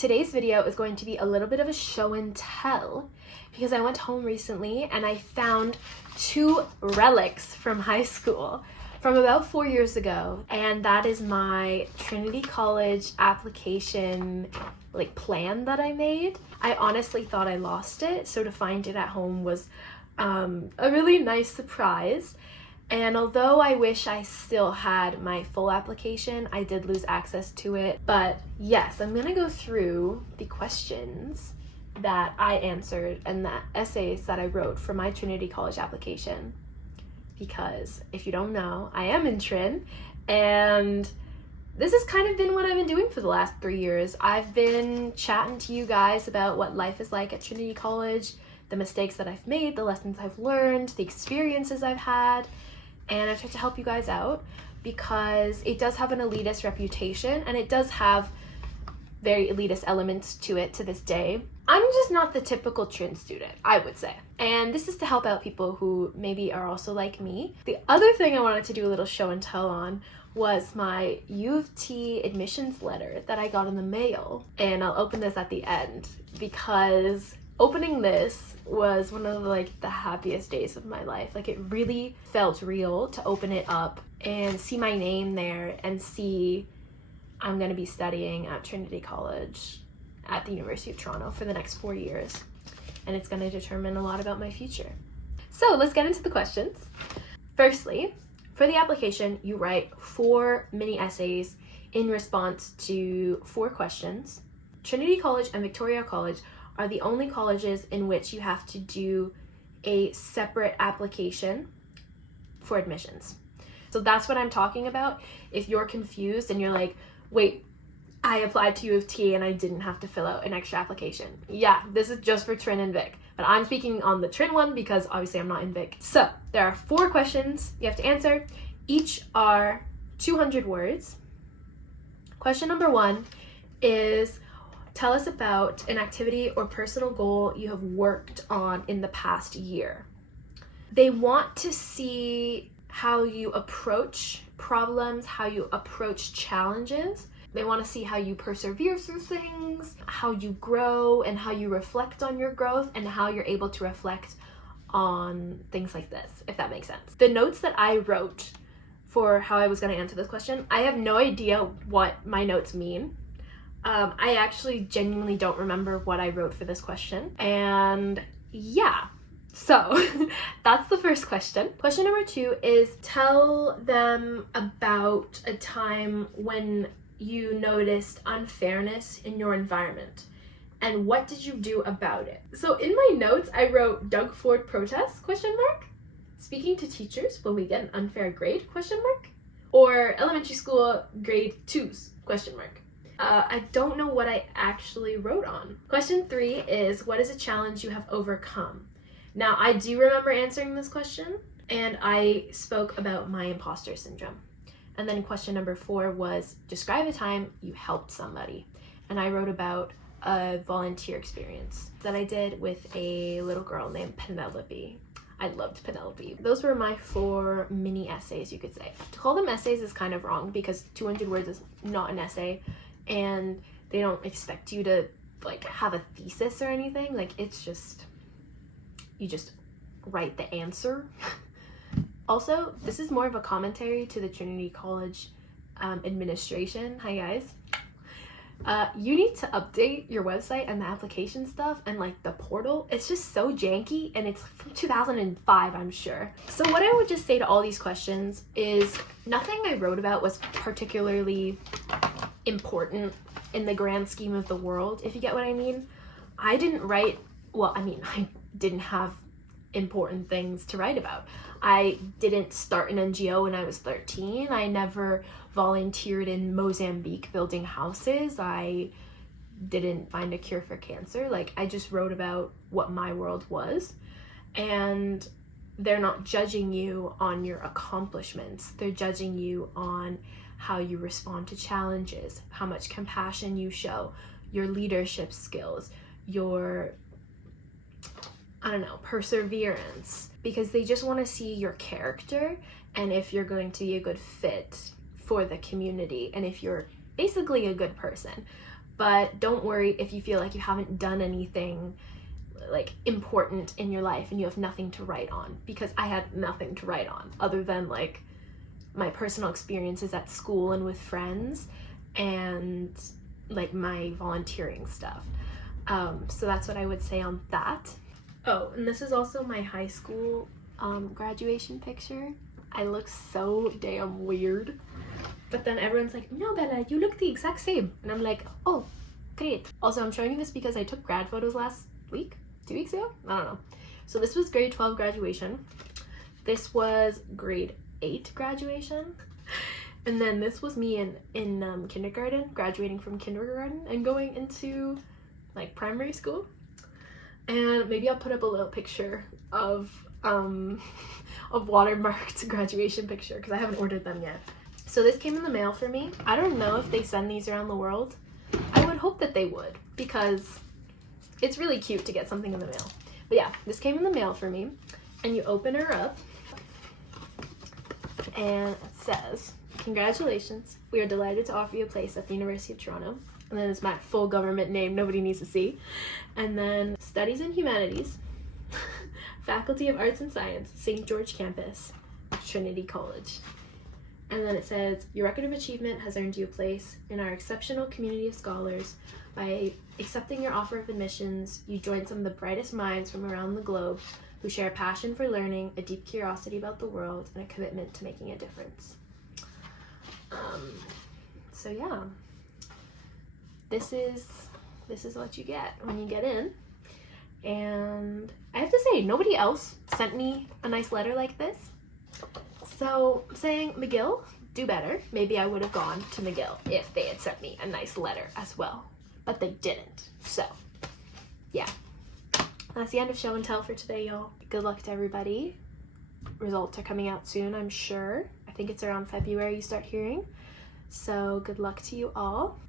Today's video is going to be a little bit of a show and tell because I went home recently and I found two relics from high school from about 4 years ago, and that is my Trinity College application plan that I made. I honestly thought I lost it, so to find it at home was a really nice surprise. And although I wish I still had my full application, I did lose access to it. But yes, I'm gonna go through the questions that I answered and the essays that I wrote for my Trinity College application. Because if you don't know, I am in Trin, and this has kind of been what I've been doing for the last 3 years. I've been chatting to you guys about what life is like at Trinity College, the mistakes that I've made, the lessons I've learned, the experiences I've had. And I've tried to help you guys out because it does have an elitist reputation and it does have very elitist elements to it to this day. I'm just not the typical Trin student, I would say. And this is to help out people who maybe are also like me. The other thing I wanted to do a little show and tell on was my U of T admissions letter that I got in the mail. And I'll open this at the end because opening this was one of the happiest days of my life. It really felt real to open it up and see my name there and see I'm going to be studying at Trinity College at the University of Toronto for the next 4 years. And it's going to determine a lot about my future. So let's get into the questions. Firstly, for the application, you write 4 mini essays in response to 4 questions. Trinity College and Victoria College are the only colleges in which you have to do a separate application for admissions. So that's what I'm talking about. If you're confused and you're like, wait, I applied to U of T and I didn't have to fill out an extra application. Yeah, this is just for Trin and Vic, but I'm speaking on the Trin one because obviously I'm not in Vic. So there are 4 questions you have to answer. Each are 200 words. Question number 1 is, tell us about an activity or personal goal you have worked on in the past year. They want to see how you approach problems, how you approach challenges. They want to see how you persevere through things, how you grow, and how you reflect on your growth, and how you're able to reflect on things like this, if that makes sense. The notes that I wrote for how I was going to answer this question, I have no idea what my notes mean. I actually genuinely don't remember what I wrote for this question. And yeah, so that's the first question. Question number 2 is, tell them about a time when you noticed unfairness in your environment and what did you do about it? So in my notes, I wrote Doug Ford protest, ? Speaking to teachers when we get an unfair grade, ? Or elementary school grade 2s, ? I don't know what I actually wrote on. Question 3 is, what is a challenge you have overcome? Now, I do remember answering this question, and I spoke about my imposter syndrome. And then question number 4 was, describe a time you helped somebody. And I wrote about a volunteer experience that I did with a little girl named Penelope. I loved Penelope. Those were my 4 mini essays, you could say. To call them essays is kind of wrong because 200 words is not an essay. And they don't expect you to have a thesis or anything. It's just, you just write the answer. Also, this is more of a commentary to the Trinity College administration. Hi guys. You need to update your website and the application stuff and the portal. It's just so janky, and it's from 2005, I'm sure. So what I would just say to all these questions is nothing I wrote about was particularly important in the grand scheme of the world, if you get what I mean. I didn't write, I didn't have important things to write about. I didn't start an NGO when I was 13. I never volunteered in Mozambique building houses. I didn't find a cure for cancer. I just wrote about what my world was. And they're not judging you on your accomplishments. They're judging you on how you respond to challenges, how much compassion you show, your leadership skills, your, perseverance, because they just want to see your character and if you're going to be a good fit for the community and if you're basically a good person. But don't worry if you feel like you haven't done anything like important in your life and you have nothing to write on, because I had nothing to write on other than like my personal experiences at school and with friends and like my volunteering stuff. So that's what I would say on that. Oh, and this is also my high school graduation picture. I look so damn weird. But then everyone's like, no, Bella, you look the exact same. And I'm like, oh, great. Also, I'm showing you this because I took grad photos last week, 2 weeks ago? I don't know. So this was grade 12 graduation. This was grade 8 graduation. And then this was me in kindergarten, graduating from kindergarten and going into like primary school. And maybe I'll put up a little picture of watermarked graduation picture because I haven't ordered them yet. So this came in the mail for me. I don't know if they send these around the world. I would hope that they would, because it's really cute to get something in the mail. But yeah, this came in the mail for me, and you open her up and it says, congratulations, we are delighted to offer you a place at the University of Toronto. And then it's my full government name, nobody needs to see. And then Studies in Humanities, Faculty of Arts and Science, St. George Campus, Trinity College. And then it says, your record of achievement has earned you a place in our exceptional community of scholars. By accepting your offer of admissions, you join some of the brightest minds from around the globe who share a passion for learning, a deep curiosity about the world, and a commitment to making a difference. So yeah, this is what you get when you get in. And I have to say, nobody else sent me a nice letter like this. So I'm saying, McGill, do better. Maybe I would have gone to McGill if they had sent me a nice letter as well. But they didn't. So, yeah. That's the end of show and tell for today, y'all. Good luck to everybody. Results are coming out soon, I'm sure. I think it's around February you start hearing. So good luck to you all.